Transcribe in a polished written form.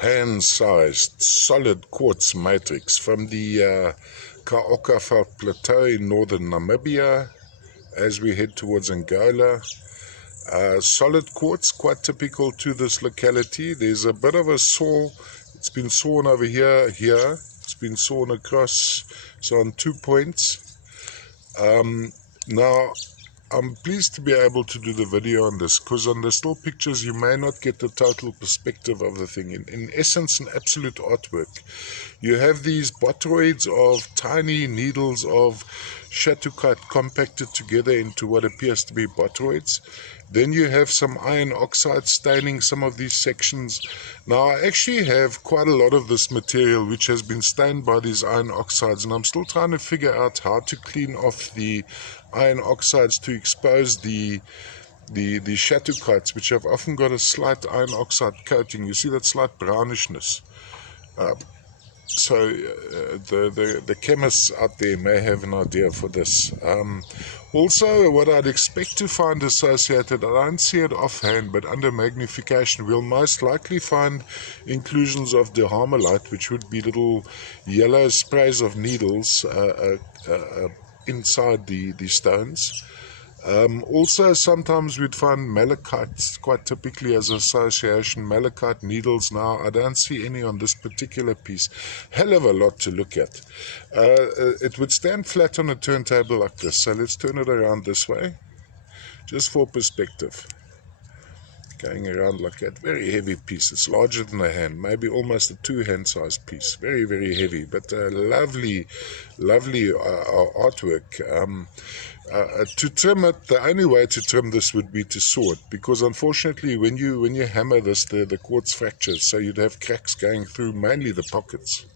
hand-sized solid quartz matrix from the Kaokafel Plateau in northern Namibia as we head towards Angola. Solid quartz, quite typical to this locality. There's a bit of a saw. It's been sawn over here. It's been sawn across, so on 2 points. Now, I'm pleased to be able to do the video on this, because on the still pictures you may not get the total perspective of the thing. In essence, an absolute artwork. You have these botroids of tiny needles of shattuckite compacted together into what appears to be botroids. Then you have some iron oxide staining some of these sections. Now, I actually have quite a lot of this material which has been stained by these iron oxides, and I'm still trying to figure out how to clean off the iron oxides to expose the shattuckites, which have often got a slight iron oxide coating. You see that slight brownishness. So the chemists out there may have an idea for this. Also, what I'd expect to find associated, I don't see it offhand, but under magnification we'll most likely find inclusions of deharmalite, which would be little yellow sprays of needles inside the stones. Also, sometimes we'd find malachite, quite typically as association, malachite needles. Now, I don't see any on this particular piece. Hell of a lot to look at. It would stand flat on a turntable like this, so let's turn it around this way, just for perspective. Going around like that. Very heavy piece. It's larger than a hand, maybe almost a 2-hand size piece. Very, very heavy, but lovely artwork. To trim it, the only way to trim this would be to saw it, because unfortunately when you hammer this, the quartz fractures, so you'd have cracks going through mainly the pockets.